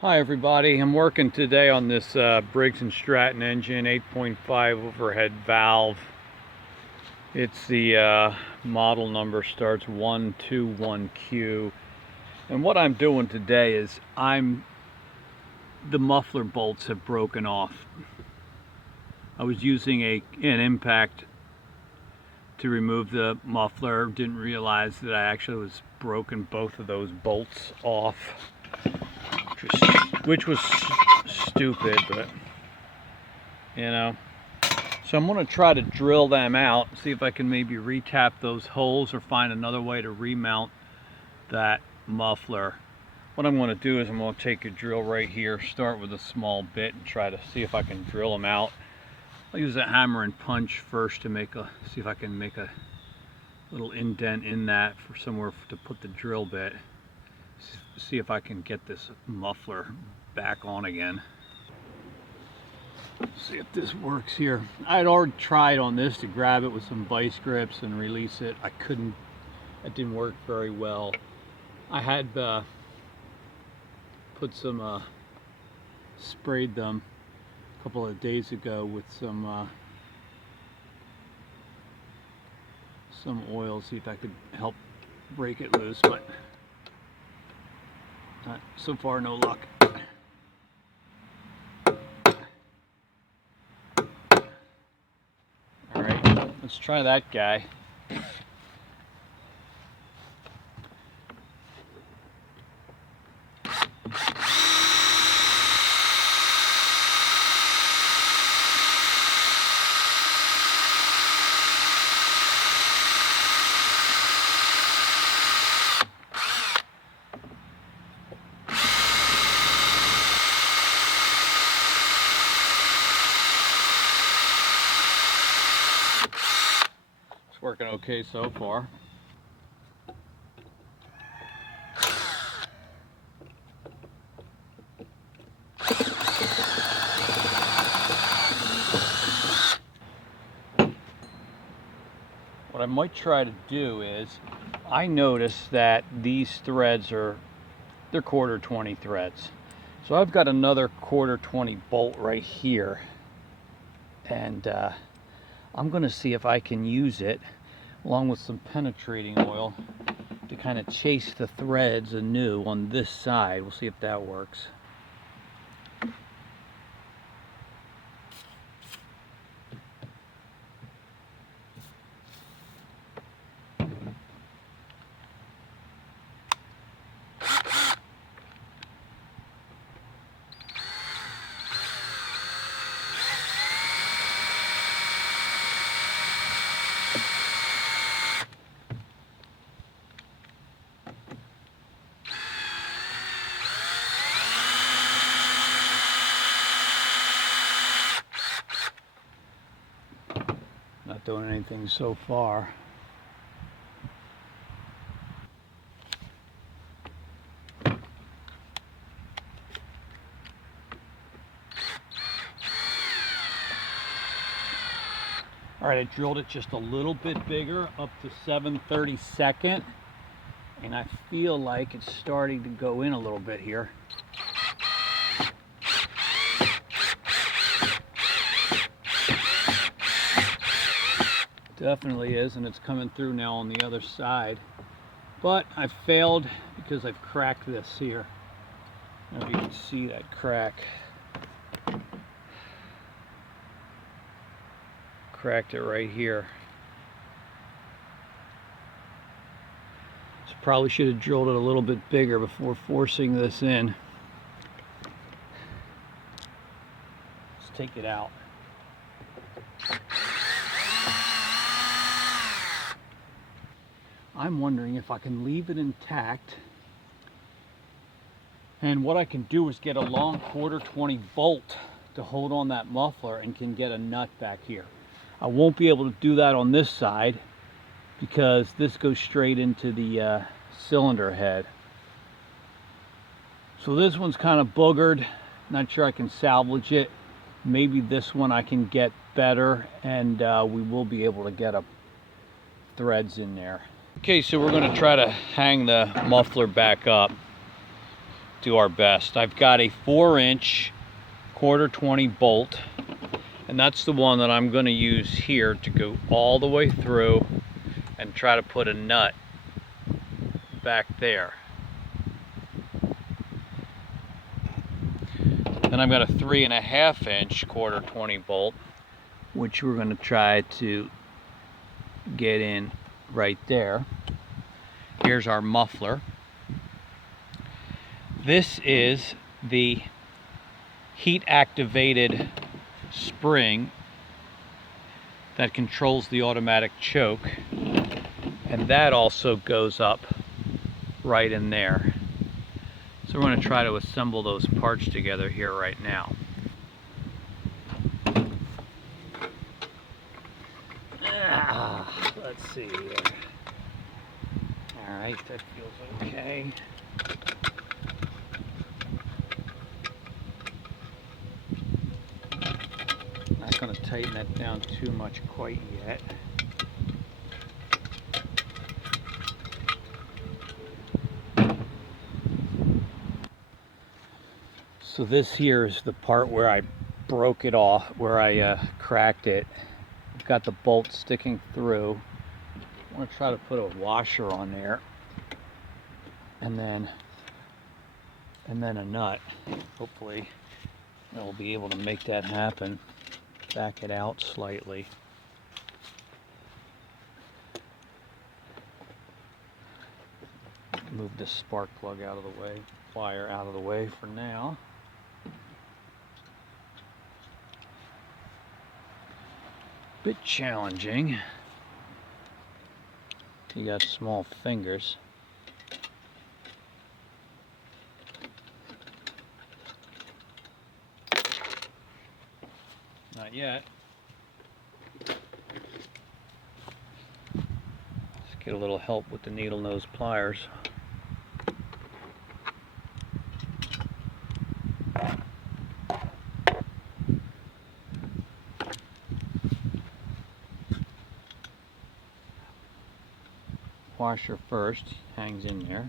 Hi everybody, I'm working today on this Briggs & Stratton engine 8.5 overhead valve. It's the model number starts 121Q, and what I'm doing today is the muffler bolts have broken off. I was using an impact to remove the muffler, didn't realize that I actually was broken both of those bolts off, which was stupid, but you know. So I'm going to try to drill them out, see if I can maybe retap those holes or find another way to remount that muffler. What I'm going to do is I'm going to take a drill right here, start with a small bit and try to see if I can drill them out. I'll use a hammer and punch first to see if I can make a little indent in that for somewhere to put the drill bit. See if I can get this muffler back on again. See if this works here. I had already tried on this to grab it with some vice grips and release it. I couldn't. It didn't work very well. I had put some sprayed them a couple of days ago with some oil, see if I could help break it loose, but so far no luck. All right, let's try that guy. It's working okay so far. What I might try to do is, I noticed that these threads they're 1/4 20 threads. So I've got another 1/4 20 bolt right here, and I'm going to see if I can use it along with some penetrating oil to kind of chase the threads anew on this side. We'll see if that works. Not doing anything so far. All right, I drilled it just a little bit bigger, up to 7/32, and I feel like it's starting to go in a little bit here. Definitely is, and it's coming through now on the other side. But I failed because I've cracked this here. I don't know if you can see that crack. Cracked it right here. So probably should have drilled it a little bit bigger before forcing this in. Let's take it out. I'm wondering if I can leave it intact, and what I can do is get a long 1/4 20 bolt to hold on that muffler and can get a nut back here. I won't be able to do that on this side because this goes straight into the cylinder head. So this one's kind of boogered. Not sure I can salvage it. Maybe this one I can get better, and we will be able to get threads in there. Okay, so we're going to try to hang the muffler back up. do our best. I've got a 4-inch quarter 20 bolt, and that's the one that I'm going to use here to go all the way through and try to put a nut back there. Then I've got a 3.5-inch quarter 20 bolt, which we're going to try to get in right there. Here's our muffler. This is the heat activated spring that controls the automatic choke, and that also goes up right in there. So we're going to try to assemble those parts together here right now. Let's see here. Alright, that feels okay. Not going to tighten that down too much quite yet. So this here is the part where I broke it off, where I cracked it. I've got the bolt sticking through. I want to try to put a washer on there, and then a nut. Hopefully I'll be able to make that happen. Back it out slightly. Move this spark plug out of the way, wire out of the way for now. Bit challenging. You got small fingers. Not yet. Let's get a little help with the needle nose pliers. Washer first, hangs in there.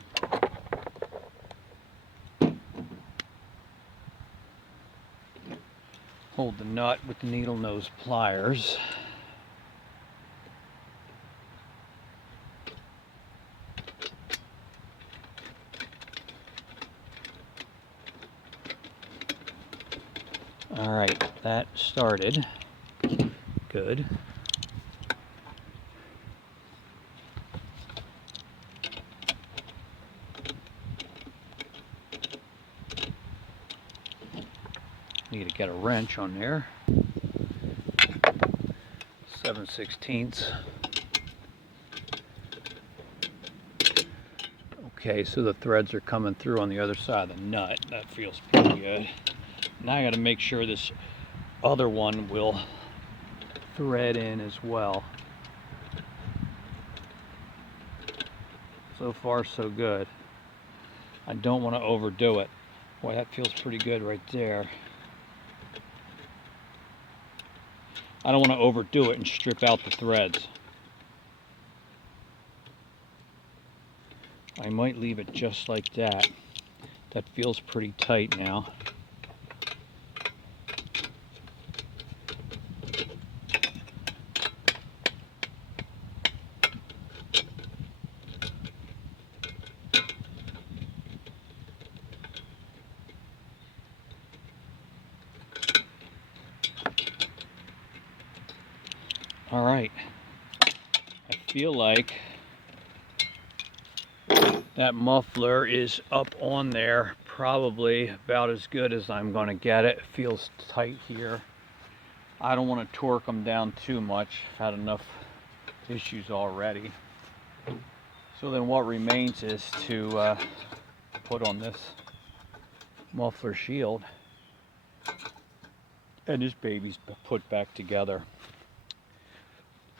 Hold the nut with the needle nose pliers. All right, that started. Good. Need to get a wrench on there. 7/16. Okay, so the threads are coming through on the other side of the nut. That feels pretty good. Now I got to make sure this other one will thread in as well. So far, so good. I don't want to overdo it. Boy, that feels pretty good right there. I don't want to overdo it and strip out the threads. I might leave it just like that. That feels pretty tight now. All right, I feel like that muffler is up on there, probably about as good as I'm going to get it. It feels tight here. I don't want to torque them down too much. I've had enough issues already. So then what remains is to put on this muffler shield, and this baby's put back together.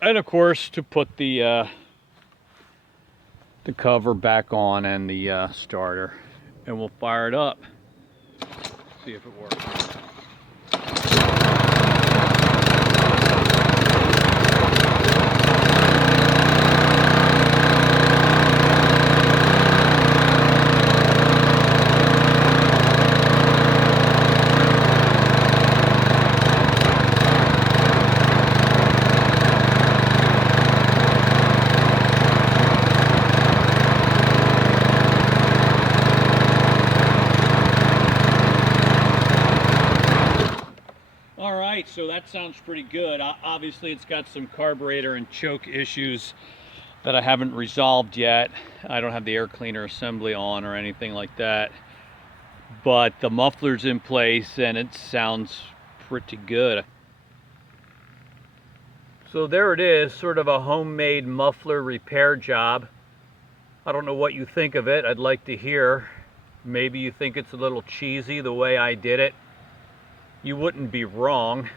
And of course, to put the cover back on and the starter, and we'll fire it up, see if it works. right, so that sounds pretty good. Obviously it's got some carburetor and choke issues that I haven't resolved yet. I don't have the air cleaner assembly on or anything like that, but the muffler's in place and it sounds pretty good. So there it is, sort of a homemade muffler repair job. I don't know what you think of it. I'd like to hear. Maybe you think it's a little cheesy the way I did it. You wouldn't be wrong,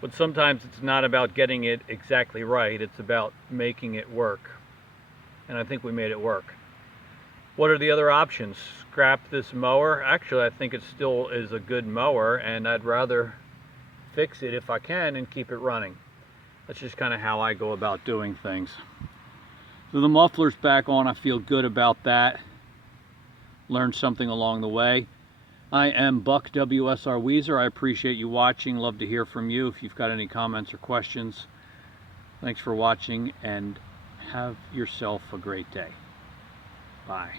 but sometimes it's not about getting it exactly right, it's about making it work. And I think we made it work. What are the other options? Scrap this mower? Actually, I think it still is a good mower, and I'd rather fix it if I can and keep it running. That's just kind of how I go about doing things. So the muffler's back on. I feel good about that. Learned something along the way. I am Buck WSR Weezer. I appreciate you watching. Love to hear from you if you've got any comments or questions. Thanks for watching and have yourself a great day. Bye.